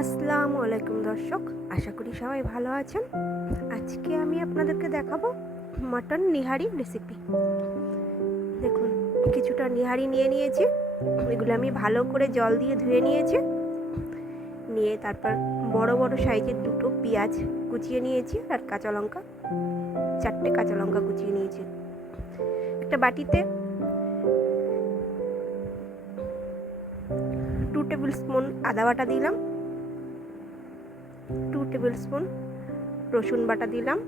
আসসালামু আলাইকুম দর্শক, আশা করি সবাই ভালো আছেন। আজকে আমি আপনাদেরকে দেখাবো মটন নিহারি রেসিপি। দেখুন, কিছুটা নিহারি নিয়ে নিয়েছি। এগুলো আমি ভালো করে জল দিয়ে ধুয়ে নিয়েছি। নিয়ে তারপর বড় বড় সাইজের দুটো পেঁয়াজ কুচিয়ে নিয়েছি, আর কাঁচা লঙ্কা 4টে কাঁচা লঙ্কা কুচিয়ে নিয়েছি। একটা বাটিতে 2 টেবিল স্পুন আদা বাটা দিলাম, 2 টেবিল স্পুন রসুন বাটা দিলাম,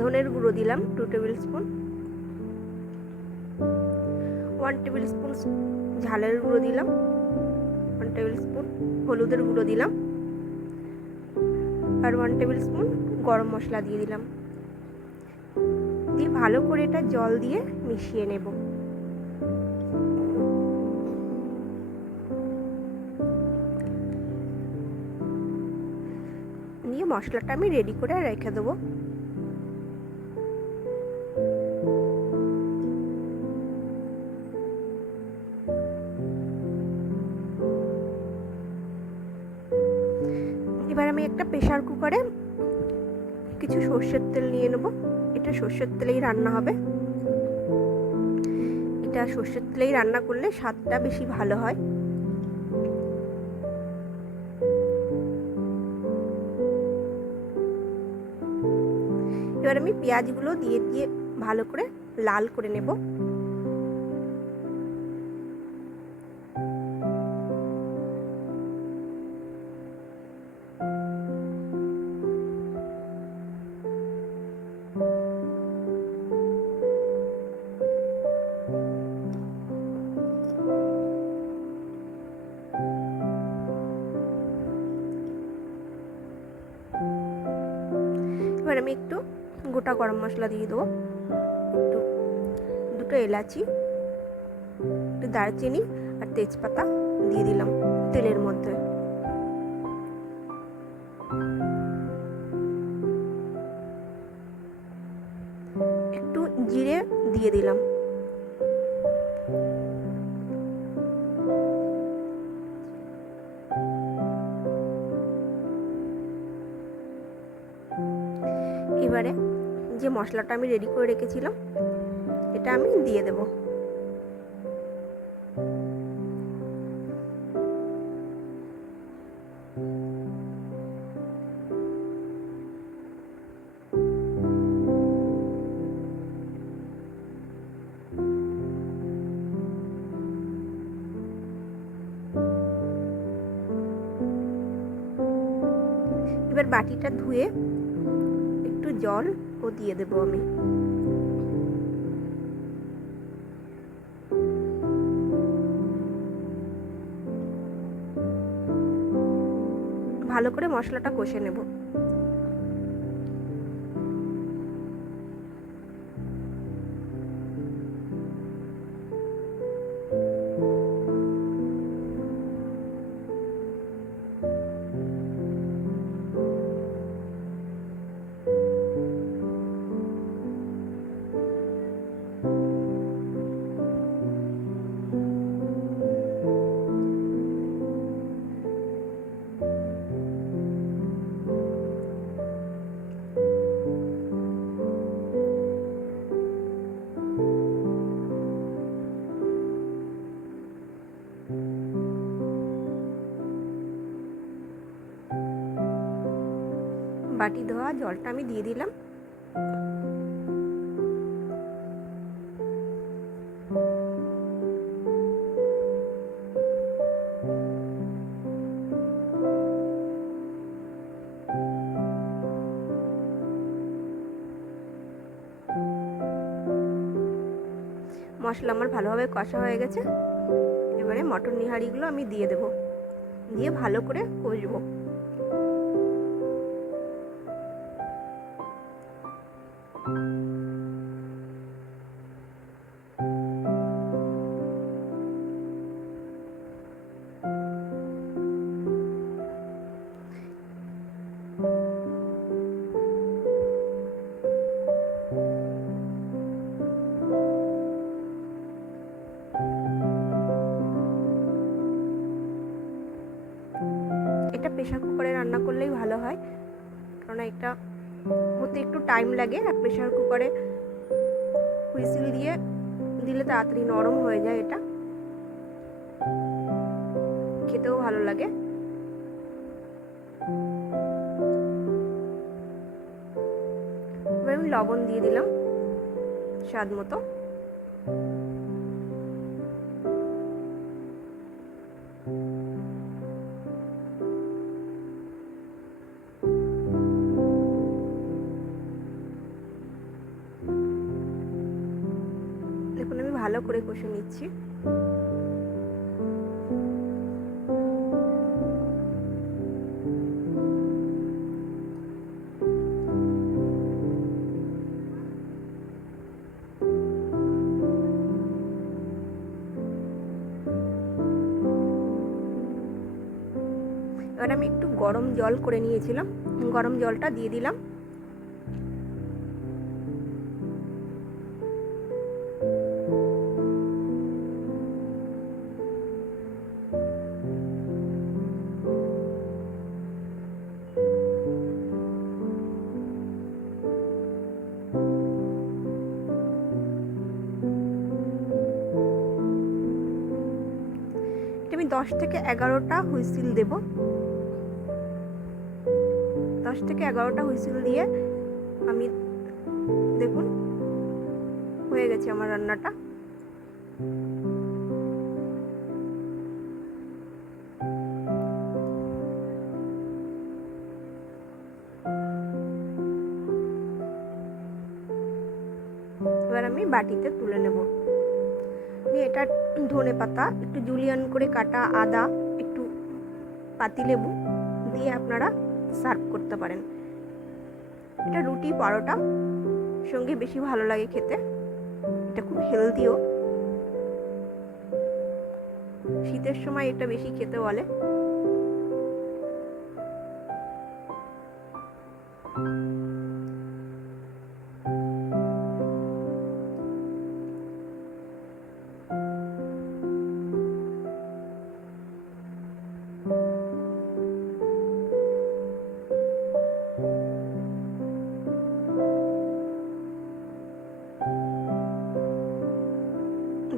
ধনের গুঁড়ো দিলাম 2 টেবিল স্পুন, 1 টেবিল স্পুন ঝালের গুঁড়ো দিলাম, 1 টেবিল স্পুন হলুদের গুঁড়ো দিলাম, আর 1 টেবিল স্পুন গরম মশলা দিয়ে দিলাম। দিয়ে ভালো করে এটা জল দিয়ে মিশিয়ে নেব। নিয়ে মশলাটা আমি রেডি করে রেখে দেবো। এবার আমি একটা প্রেসার কুকারে কিছু সর্ষের তেল নিয়ে নেব। এটা সর্ষের তেলেই রান্না হবে। এটা সর্ষের তেলেই রান্না করলে স্বাদটা বেশি ভালো হয়। এবার আমি পেঁয়াজগুলো দিয়ে দিয়ে ভালো করে লাল করে নেব। এবার আমি একটু গোটা গরম মশলা দিয়ে দেবো, একটু 2টো এলাচি, একটু দারচিনি আর তেজপাতা দিয়ে দিলাম তেলের মধ্যে। একটু জিরে দিয়ে দিলাম। এবারে যে মশলাটা আমি রেডি করে রেখেছিলাম এটা আমি দিয়ে দেব। এবার বাটিটা ধুয়ে একটু জল ও দিয়ে দেবো আমি। ভালো করে মশলাটা কষে নেব। বাটি ধোয়া জলটা আমি দিয়ে দিলাম। মশলা আমার ভালোভাবে কষা হয়ে গেছে। এবারে মটর নিহারিগুলো আমি দিয়ে দেব, দিয়ে ভালো করে কষবো। প্রেশার কুকারে রান্না করলেই ভালো হয়, কারণ এটা হতে একটু টাইম লাগে। আর প্রেশার কুকারে হুইসেল দিলে তাড়াতাড়ি নরম হয়ে যায়, এটা খেতেও ভালো লাগে। এবার আমি লবণ দিয়ে দিলাম স্বাদ মতো। দেখুন আমি ভালো করে কষে নিচ্ছি। এবার আমি একটু গরম জল করে নিয়েছিলাম, গরম জলটা দিয়ে দিলাম। আমি 10 থেকে 11টা হুইসেল দেব। 10 থেকে 11টা হুইসেল দিয়ে আমি, দেখুন হয়ে গেছে আমার রান্নাটা। এবার আমি বাটিতে তুলে নেব। এটা ধনে পাতা, একটু জুলিয়ান করে কাটা আদা, একটু পাতিলেবু দিয়ে আপনারা সার্ভ করতে পারেন। এটা রুটি পরোটা সঙ্গে বেশি ভালো লাগে খেতে। এটা খুব হেলদিও, শীতের সময় এটা বেশি খেতে বলে।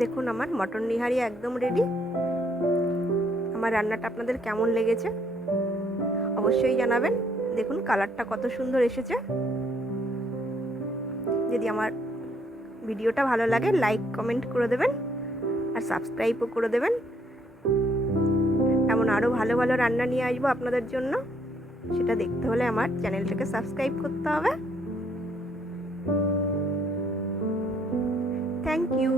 দেখুন আমার মটন নিহারি একদম রেডি। আমার রান্নাটা আপনাদের কেমন লেগেছে অবশ্যই জানাবেন। দেখুন কালারটা কত সুন্দর এসেছে। যদি আমার ভিডিওটা ভালো লাগে লাইক কমেন্ট করে দেবেন আর সাবস্ক্রাইবও করে দেবেন। এমন আরও ভালো ভালো রান্না নিয়ে আসবো আপনাদের জন্য, সেটা দেখতে হলে আমার চ্যানেলটাকে সাবস্ক্রাইব করতে হবে। থ্যাংক ইউ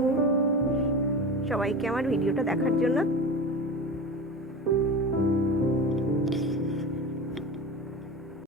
সবাইকে আমার ভিডিওটা দেখার জন্য।